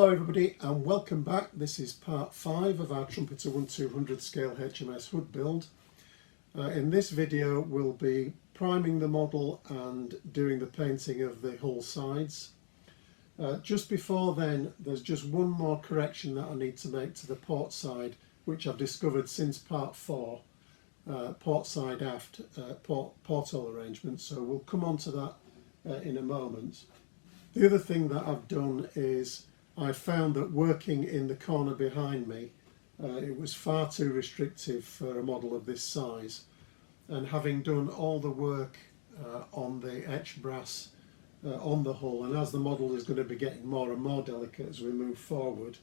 Hello everybody and welcome back. This is part 5 of our Trumpeter 1/200 scale HMS hood build. In this video we'll be priming the model and doing the painting of the hull sides. Just before then there's just one more correction that I need to make to the port side, which I've discovered since part 4, port side aft porthole arrangement, so we'll come on to that in a moment. The other thing that I've done is I found that working in the corner behind me, it was far too restrictive for a model of this size, and having done all the work on the etched brass on the hull, and as the model is going to be getting more and more delicate as we move forward,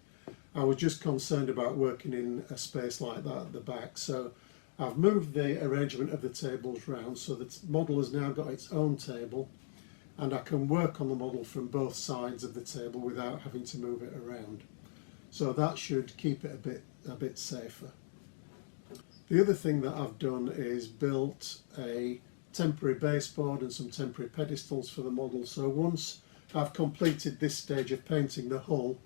I was just concerned about working in a space like that at the back. So I've moved the arrangement of the tables round so that the model has now got its own table, and I can work on the model from both sides of the table without having to move it around. So that should keep it a bit safer. The other thing that I've done is built a temporary baseboard and some temporary pedestals for the model. So once I've completed this stage of painting the hull,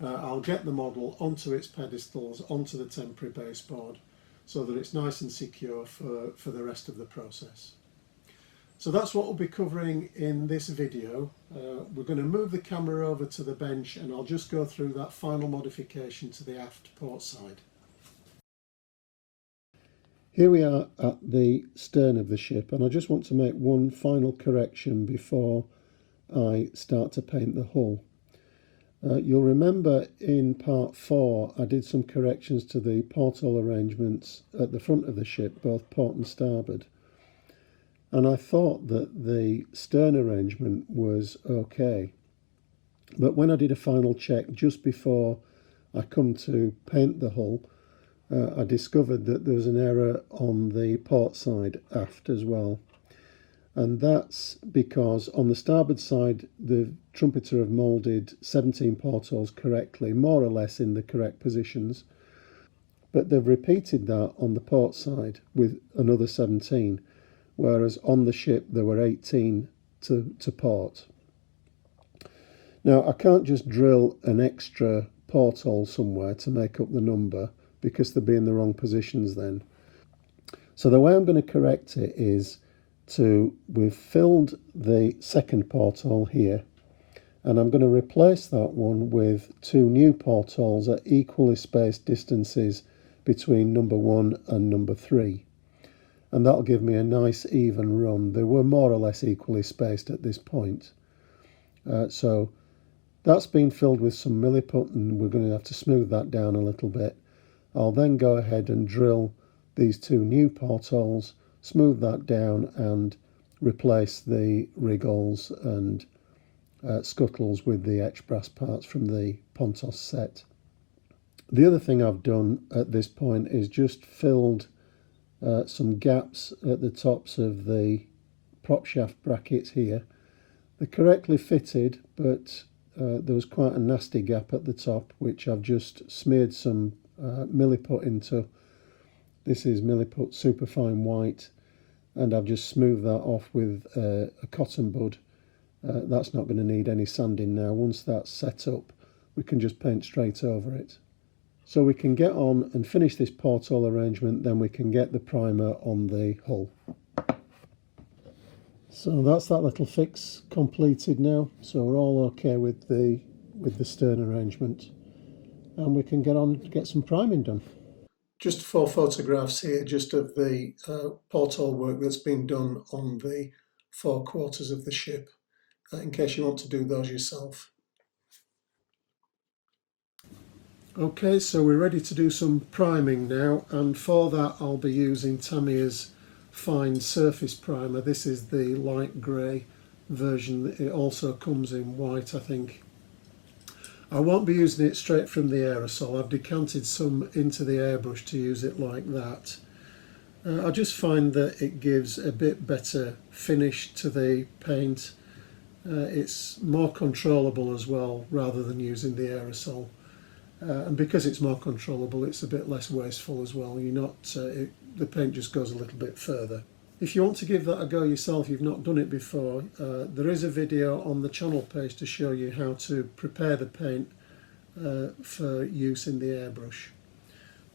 I'll get the model onto its pedestals, onto the temporary baseboard, so that it's nice and secure for the rest of the process. So that's what we'll be covering in this video. We're going to move the camera over to the bench and I'll just go through that final modification to the aft port side. Here we are at the stern of the ship, and I just want to make one final correction before I start to paint the hull. You'll remember in part 4 I did some corrections to the porthole arrangements at the front of the ship, both port and starboard. And I thought that the stern arrangement was okay. But when I did a final check just before I come to paint the hull, I discovered that there was an error on the port side aft as well. And that's because on the starboard side, the Trumpeter have moulded 17 portholes correctly, more or less in the correct positions. But they've repeated that on the port side with another 17. Whereas on the ship there were 18 to port. Now I can't just drill an extra porthole somewhere to make up the number, because they'll be in the wrong positions then. So the way I'm going to correct it is we've filled the second porthole here, and I'm going to replace that one with 2 new portholes at equally spaced distances between number 1 and number 3. And that'll give me a nice even run. They were more or less equally spaced at this point. So that's been filled with some milliput, and we're going to have to smooth that down a little bit. I'll then go ahead and drill these 2 new portholes, smooth that down, and replace the wriggles and scuttles with the etched brass parts from the Pontos set. The other thing I've done at this point is just filled some gaps at the tops of the prop shaft brackets here. They're correctly fitted, but there was quite a nasty gap at the top, which I've just smeared some milliput into. This is milliput superfine white, and I've just smoothed that off with a cotton bud. That's not going to need any sanding now. Once that's set up, we can just paint straight over it. So we can get on and finish this porthole arrangement, then we can get the primer on the hull. So that's that little fix completed now. So we're all okay with the stern arrangement, and we can get on to get some priming done. Just 4 photographs here, just of the porthole work that's been done on the 4 quarters of the ship, in case you want to do those yourself. Okay, so we're ready to do some priming now, and for that I'll be using Tamiya's fine surface primer. This is the light grey version. It also comes in white, I think. I won't be using it straight from the aerosol. I've decanted some into the airbrush to use it like that. I just find that it gives a bit better finish to the paint. It's more controllable as well, rather than using the aerosol. And because it's more controllable, it's a bit less wasteful as well. The paint just goes a little bit further. If you want to give that a go yourself, you've not done it before, there is a video on the channel page to show you how to prepare the paint for use in the airbrush.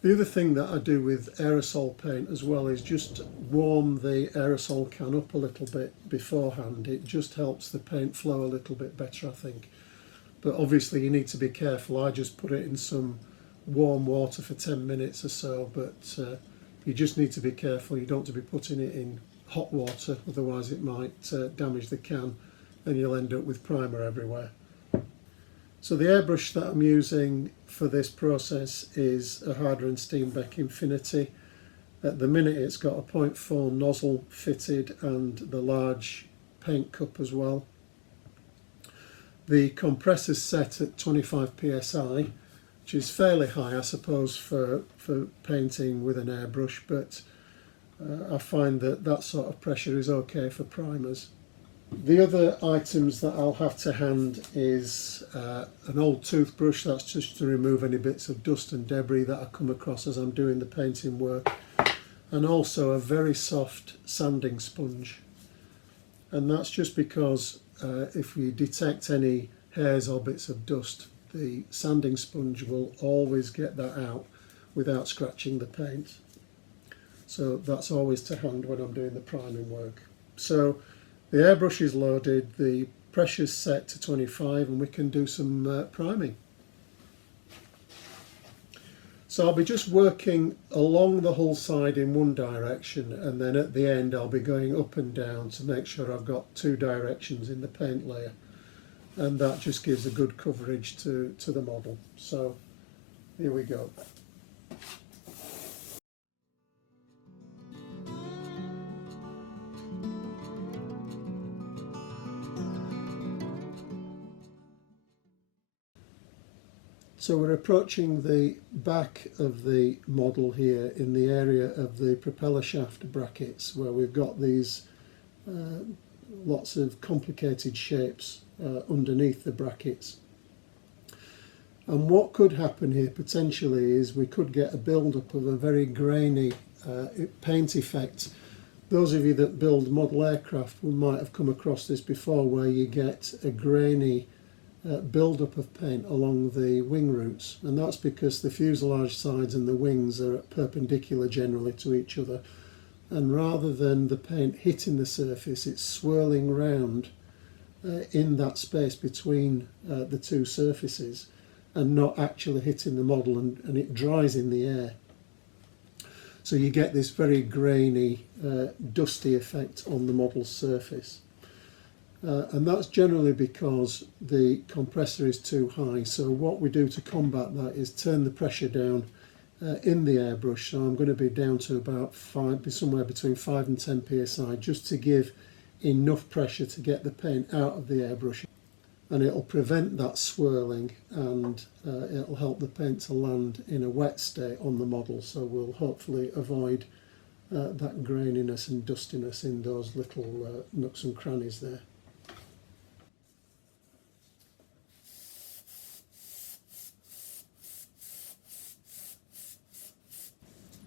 The other thing that I do with aerosol paint as well is just warm the aerosol can up a little bit beforehand. It just helps the paint flow a little bit better, I think. But obviously you need to be careful. I just put it in some warm water for 10 minutes or so, but you just need to be careful. You don't want to be putting it in hot water, otherwise it might damage the can and you'll end up with primer everywhere. So the airbrush that I'm using for this process is a Harder and Steenbeck Infinity. At the minute it's got a 0.4 nozzle fitted and the large paint cup as well. The compressor's set at 25 psi, which is fairly high I suppose for painting with an airbrush, but I find that that sort of pressure is okay for primers. The other items that I'll have to hand is an old toothbrush. That's just to remove any bits of dust and debris that I come across as I'm doing the painting work, and also a very soft sanding sponge. And that's just because if we detect any hairs or bits of dust, the sanding sponge will always get that out without scratching the paint. So that's always to hand when I'm doing the priming work. So the airbrush is loaded, the pressure's set to 25, and we can do some priming. So I'll be just working along the hull side in one direction, and then at the end I'll be going up and down to make sure I've got two directions in the paint layer, and that just gives a good coverage to the model. So here we go. So we're approaching the back of the model here in the area of the propeller shaft brackets, where we've got these lots of complicated shapes underneath the brackets. And what could happen here potentially is we could get a build-up of a very grainy paint effect. Those of you that build model aircraft might have come across this before, where you get a grainy build-up of paint along the wing roots, and that's because the fuselage sides and the wings are perpendicular generally to each other, and rather than the paint hitting the surface, it's swirling round in that space between the two surfaces and not actually hitting the model, and it dries in the air. So you get this very grainy, dusty effect on the model's surface. And that's generally because the compressor is too high. So what we do to combat that is turn the pressure down in the airbrush. So I'm going to be down to about somewhere between 5 and 10 psi, just to give enough pressure to get the paint out of the airbrush, and it'll prevent that swirling, and it'll help the paint to land in a wet state on the model. So we'll hopefully avoid that graininess and dustiness in those little nooks and crannies there.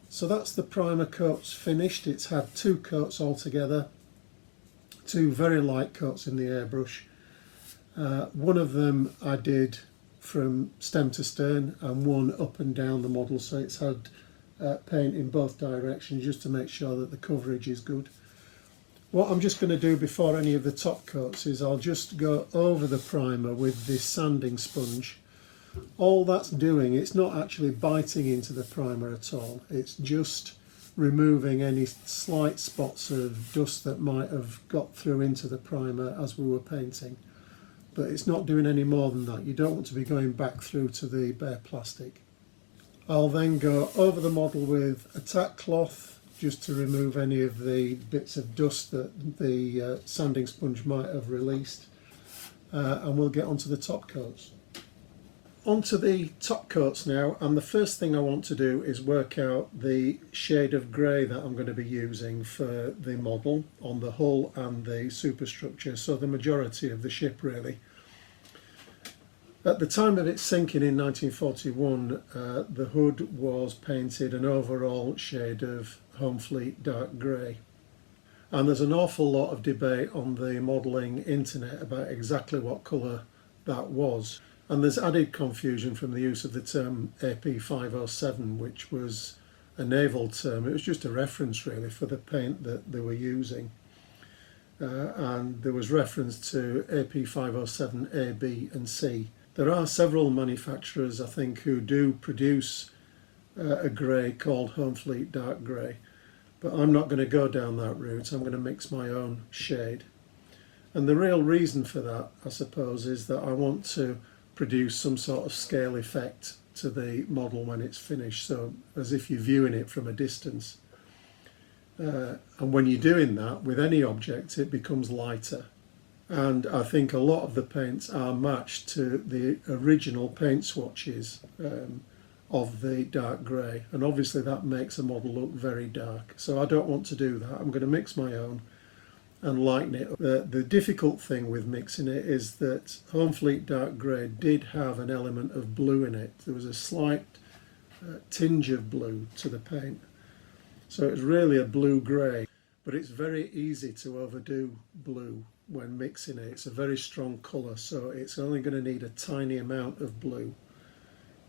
So that's the primer coats finished. It's had 2 coats altogether, 2 very light coats in the airbrush. One of them I did from stem to stern, and one up and down the model, so it's had paint in both directions just to make sure that the coverage is good. What I'm just going to do before any of the top coats is I'll just go over the primer with this sanding sponge. All that's doing, it's not actually biting into the primer at all, it's just removing any slight spots of dust that might have got through into the primer as we were painting. But it's not doing any more than that. You don't want to be going back through to the bare plastic. I'll then go over the model with a tack cloth just to remove any of the bits of dust that the sanding sponge might have released, and we'll get onto the top coats. Onto the top coats now, and the first thing I want to do is work out the shade of grey that I'm going to be using for the model on the hull and the superstructure, so the majority of the ship really. At the time of its sinking in 1941, the hood was painted an overall shade of Home Fleet dark grey, and there's an awful lot of debate on the modelling internet about exactly what colour that was. And there's added confusion from the use of the term AP507, which was a naval term. It was just a reference really for the paint that they were using. And there was reference to AP507A, B and C. There are several manufacturers, I think, who do produce a grey called Home Fleet Dark Grey, but I'm not going to go down that route. I'm going to mix my own shade. And the real reason for that, I suppose, is that I want to produce some sort of scale effect to the model when it's finished, so as if you're viewing it from a distance. And when you're doing that with any object, it becomes lighter. And I think a lot of the paints are matched to the original paint swatches of the dark grey, and obviously that makes a model look very dark. So I don't want to do that. I'm going to mix my own and lighten it. The difficult thing with mixing it is that Home Fleet Dark Grey did have an element of blue in it. There was a slight tinge of blue to the paint. So it's really a blue-grey, but it's very easy to overdo blue when mixing it. It's a very strong colour, so it's only going to need a tiny amount of blue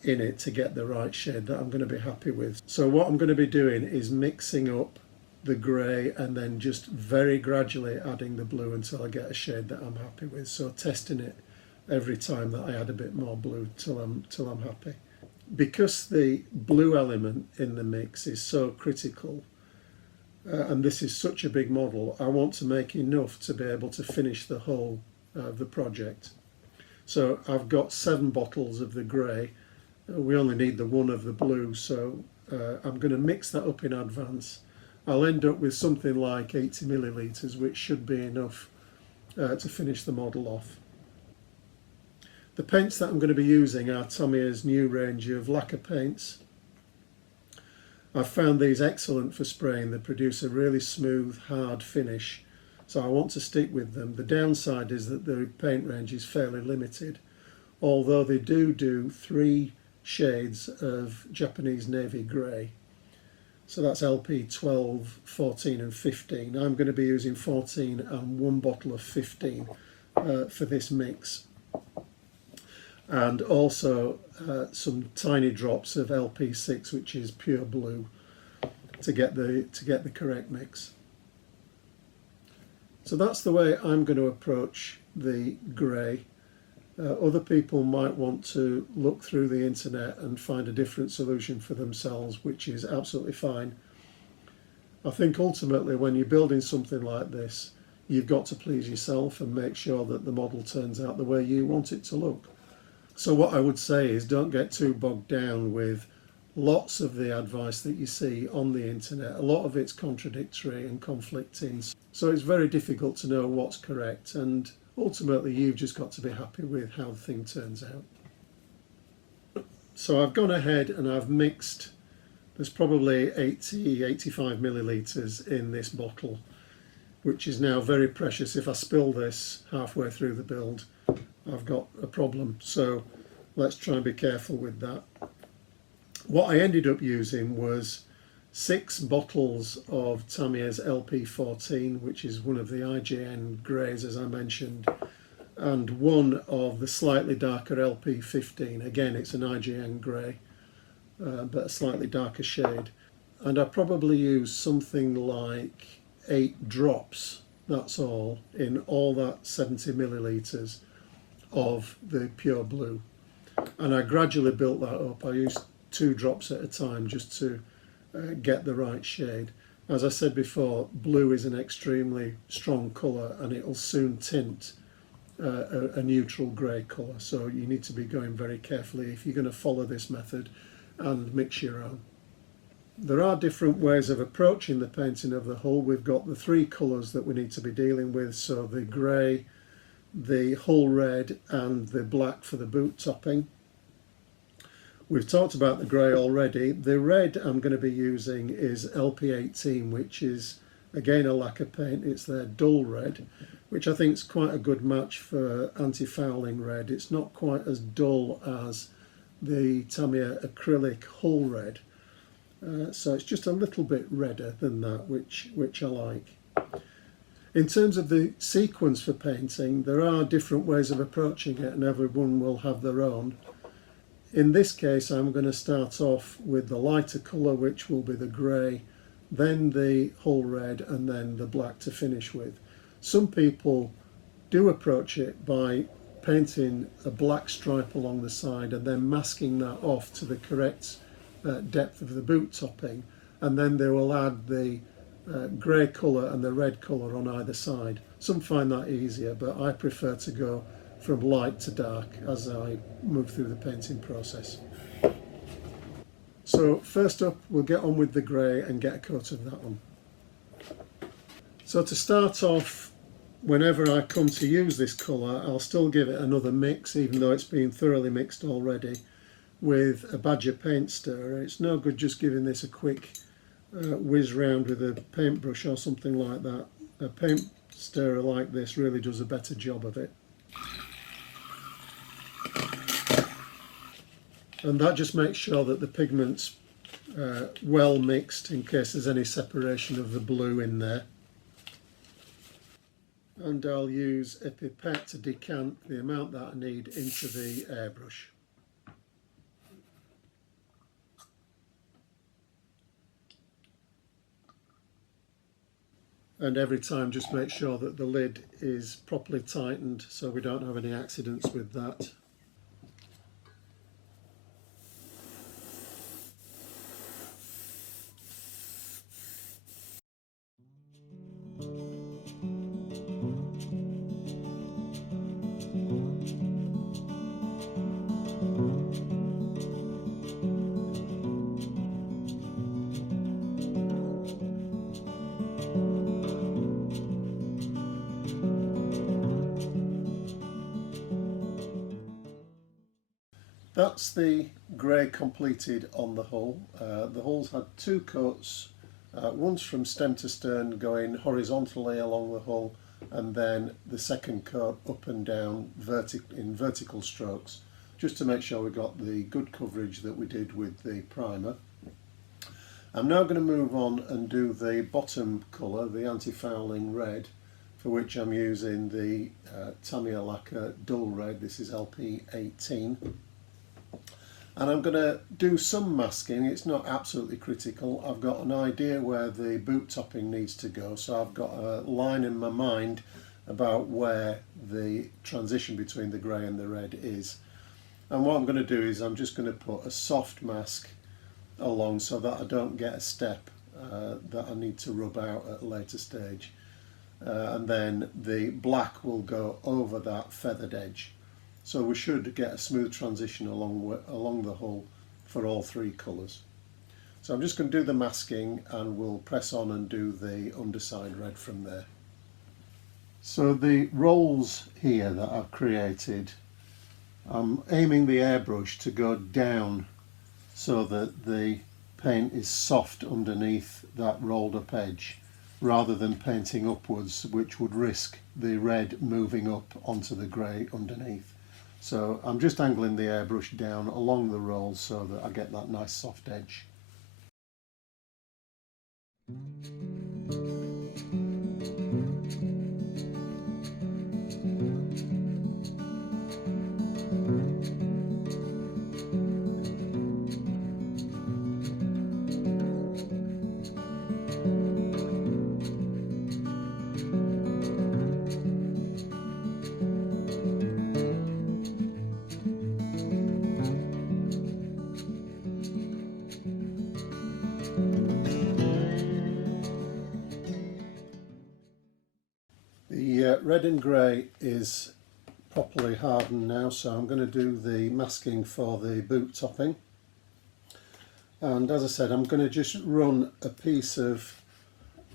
in it to get the right shade that I'm going to be happy with. So what I'm going to be doing is mixing up the grey and then just very gradually adding the blue until I get a shade that I'm happy with. So testing it every time that I add a bit more blue till I'm happy. Because the blue element in the mix is so critical, and this is such a big model, I want to make enough to be able to finish the whole of the project. So I've got 7 bottles of the grey. We only need the 1 of the blue, so I'm going to mix that up in advance. I'll end up with something like 80 millilitres, which should be enough to finish the model off. The paints that I'm going to be using are Tamiya's new range of lacquer paints. I've found these excellent for spraying. They produce a really smooth, hard finish, so I want to stick with them. The downside is that the paint range is fairly limited, although they do 3 shades of Japanese navy grey. So that's LP 12, 14 and 15. I'm going to be using 14 and 1 bottle of 15 for this mix. And also some tiny drops of LP6, which is pure blue, to get the correct mix. So that's the way I'm going to approach the grey. Other people might want to look through the internet and find a different solution for themselves, which is absolutely fine. I think ultimately when you're building something like this, you've got to please yourself and make sure that the model turns out the way you want it to look. So what I would say is don't get too bogged down with lots of the advice that you see on the internet. A lot of it's contradictory and conflicting, so it's very difficult to know what's correct, and ultimately you've just got to be happy with how the thing turns out. So I've gone ahead and I've mixed, there's probably 85 millilitres in this bottle, which is now very precious. If I spill this halfway through the build, I've got a problem, so let's try and be careful with that. What I ended up using was 6 bottles of Tamiya's LP14, which is one of the IGN greys as I mentioned, and 1 of the slightly darker LP15. Again, it's an IGN grey, but a slightly darker shade. And I probably used something like 8 drops, that's all, in all that 70 millilitres of the pure blue. And I gradually built that up. I used 2 drops at a time just to get the right shade. As I said before, blue is an extremely strong colour and it will soon tint a neutral grey colour, so you need to be going very carefully if you're going to follow this method and mix your own. There are different ways of approaching the painting of the hull. We've got the 3 colours that we need to be dealing with, so the grey, the hull red and the black for the boot topping. We've talked about the grey already. The red I'm going to be using is LP18, which is again a lacquer paint. It's their dull red, which I think is quite a good match for anti-fouling red. It's not quite as dull as the Tamiya acrylic hull red, so it's just a little bit redder than that, which I like. In terms of the sequence for painting, there are different ways of approaching it and everyone will have their own. In this case, I'm going to start off with the lighter colour, which will be the grey, then the hull red and then the black to finish with. Some people do approach it by painting a black stripe along the side and then masking that off to the correct depth of the boot topping, and then they will add the grey colour and the red colour on either side. Some find that easier, but I prefer to go from light to dark as I move through the painting process. So first up, we'll get on with the grey and get a coat of that on. So to start off, whenever I come to use this colour, I'll still give it another mix, even though it's been thoroughly mixed already, with a Badger paint stirrer. It's no good just giving this a quick whiz round with a paintbrush or something like that. A paint stirrer like this really does a better job of it. And that just makes sure that the pigment's well mixed in case there's any separation of the blue in there. And I'll use a pipette to decant the amount that I need into the airbrush. And every time just make sure that the lid is properly tightened so we don't have any accidents with that. That's the grey completed on the hull. The hull's had two coats, once from stem to stern going horizontally along the hull, and then the second coat up and down in vertical strokes, just to make sure we got the good coverage that we did with the primer. I'm now going to move on and do the bottom colour, the anti-fouling red, for which I'm using the Tamiya lacquer dull red. This is LP18. And I'm going to do some masking. It's not absolutely critical. I've got an idea where the boot topping needs to go, so I've got a line in my mind about where the transition between the grey and the red is. And what I'm going to do is I'm just going to put a soft mask along so that I don't get a step that I need to rub out at a later stage. And then the black will go over that feathered edge. So we should get a smooth transition along the hull for all three colours. So I'm just going to do the masking and we'll press on and do the underside red from there. So the rolls here that I've created, I'm aiming the airbrush to go down so that the paint is soft underneath that rolled up edge, rather than painting upwards, which would risk the red moving up onto the grey underneath. So I'm just angling the airbrush down along the roll so that I get that nice soft edge. The red and grey is properly hardened now, so I'm going to do the masking for the boot topping. And as I said, I'm going to just run a piece of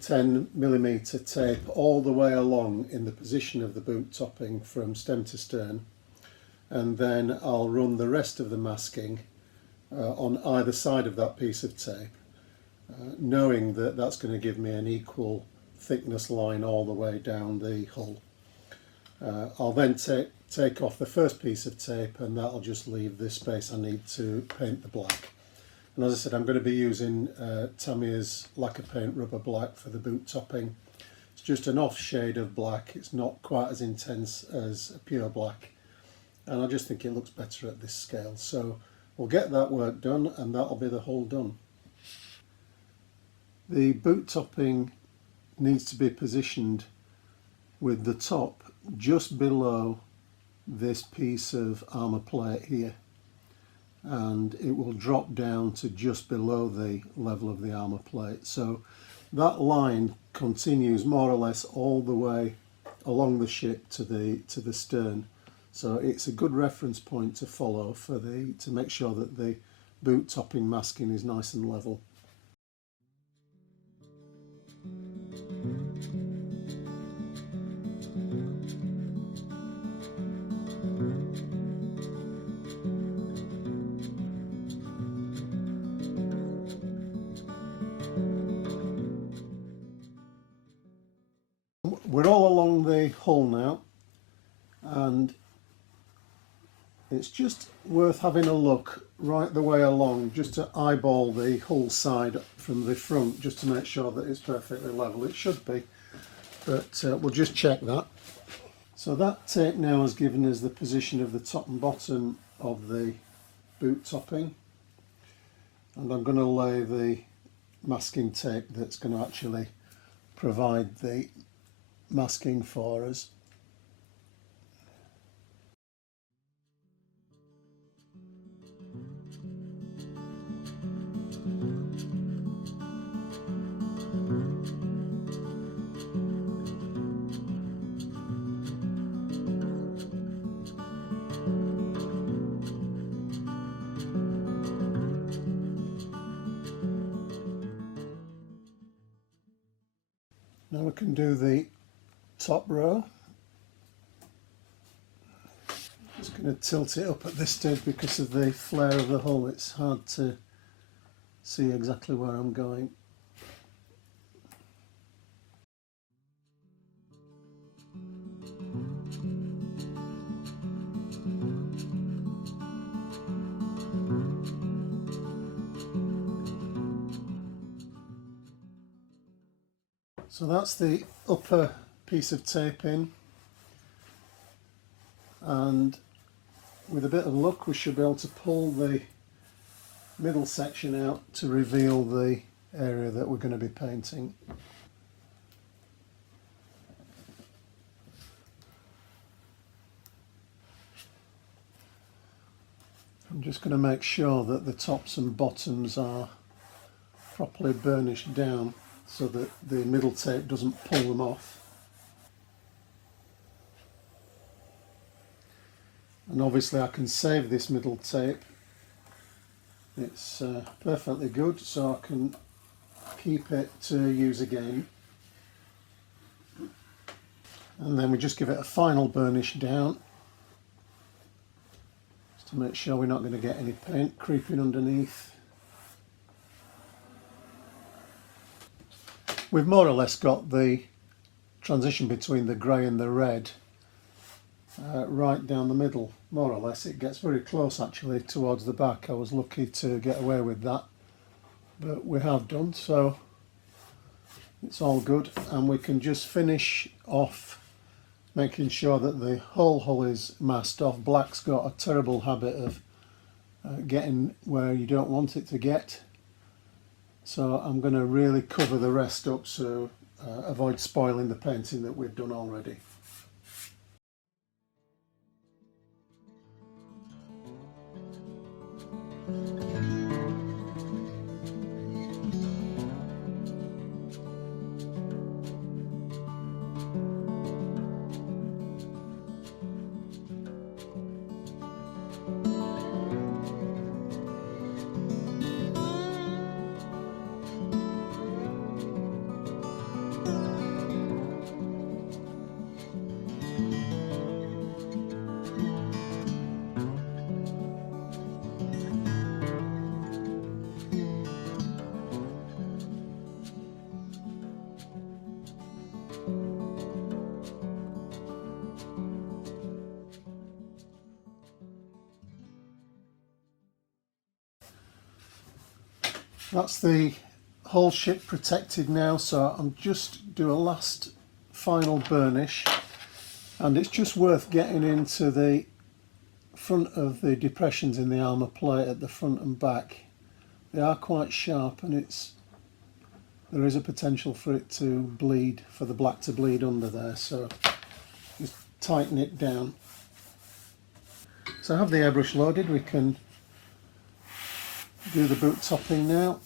10mm tape all the way along in the position of the boot topping from stem to stern, and then I'll run the rest of the masking on either side of that piece of tape, knowing that that's going to give me an equal thickness line all the way down the hull. I'll then take off the first piece of tape, and that'll just leave the space I need to paint the black. And as I said, I'm going to be using Tamiya's lacquer paint rubber black for the boot topping. It's just an off shade of black. It's not quite as intense as a pure black, and I just think it looks better at this scale. So we'll get that work done, and that'll be the hull done. The boot topping needs to be positioned with the top just below this piece of armour plate here, and it will drop down to just below the level of the armour plate. So that line continues more or less all the way along the ship to the stern. So it's a good reference point to follow to make sure that the boot topping masking is nice and level. We're all along the hull now, and it's just worth having a look right the way along, just to eyeball the hull side from the front, just to make sure that it's perfectly level. It should be, but we'll just check that. So that tape now has given us the position of the top and bottom of the boot topping, and I'm going to lay the masking tape that's going to actually provide the masking for us. Now we can do the top row. Just going to tilt it up at this stage because of the flare of the hull. It's hard to see exactly where I'm going. So that's the upper piece of tape in, and with a bit of luck we should be able to pull the middle section out to reveal the area that we're going to be painting. I'm just going to make sure that the tops and bottoms are properly burnished down so that the middle tape doesn't pull them off. And obviously I can save this middle tape. It's perfectly good, so I can keep it to use again. And then we just give it a final burnish down, just to make sure we're not going to get any paint creeping underneath. We've more or less got the transition between the grey and the red right down the middle, more or less. It gets very close actually towards the back. I was lucky to get away with that, but we have done, so it's all good. And we can just finish off making sure that the whole hull is masked off. Black's got a terrible habit of getting where you don't want it to get, so I'm going to really cover the rest up so avoid spoiling the painting that we've done already. That's the whole ship protected now, so I'm just do a last final burnish, and it's just worth getting into the front of the depressions in the armour plate at the front and back. They are quite sharp, and there is a potential for it to bleed, for the black to bleed under there, so just tighten it down. So I have the airbrush loaded. We can do the boot topping now.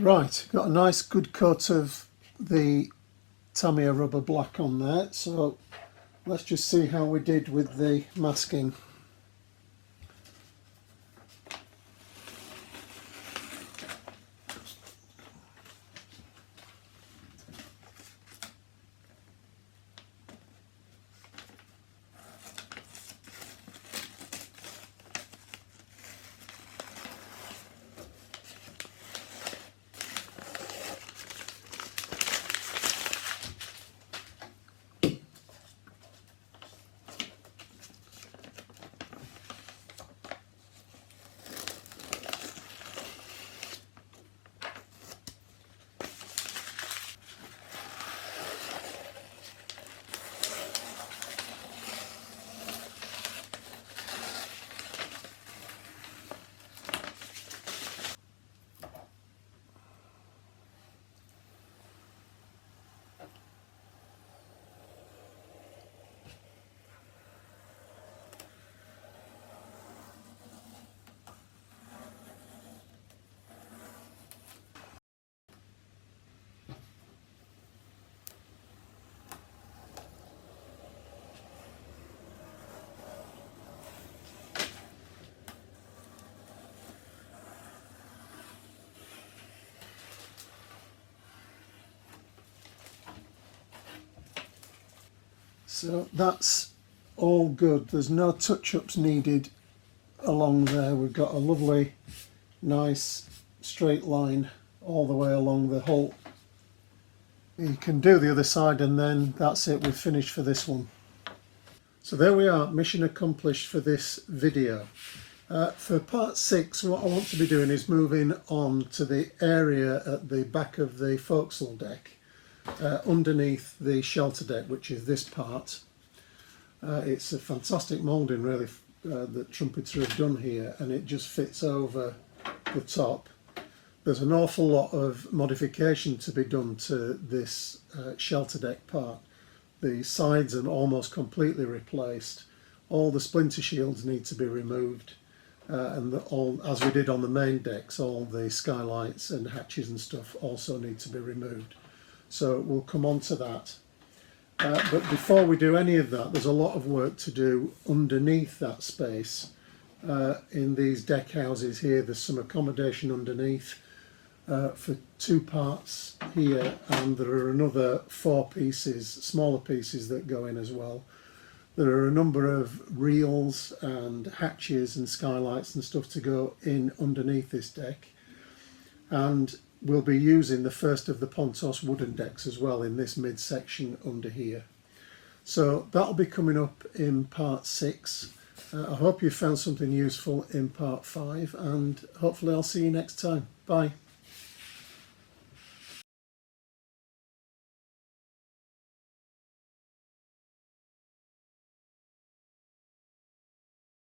Right, got a nice good coat of the Tamiya rubber black on there, so let's just see how we did with the masking. So that's all good. There's no touch-ups needed along there. We've got a lovely, nice straight line all the way along the hull. You can do the other side, and then that's it. We've finished for this one. So there we are, mission accomplished for this video. For part 6, what I want to be doing is moving on to the area at the back of the forecastle deck, underneath the shelter deck, which is this part. It's a fantastic moulding really that Trumpeter have done here, and it just fits over the top. There's an awful lot of modification to be done to this shelter deck part. The sides are almost completely replaced. All the splinter shields need to be removed, and as we did on the main decks, all the skylights and hatches and stuff also need to be removed. So we'll come on to that. But before we do any of that, there's a lot of work to do underneath that space. In these deck houses here, there's some accommodation underneath for 2 parts here, and there are another 4 pieces, smaller pieces, that go in as well. There are a number of reels and hatches and skylights and stuff to go in underneath this deck, and we'll be using the first of the Pontos wooden decks as well in this midsection under here. So that'll be coming up in part 6. I hope you found something useful in part 5, and hopefully I'll see you next time. Bye.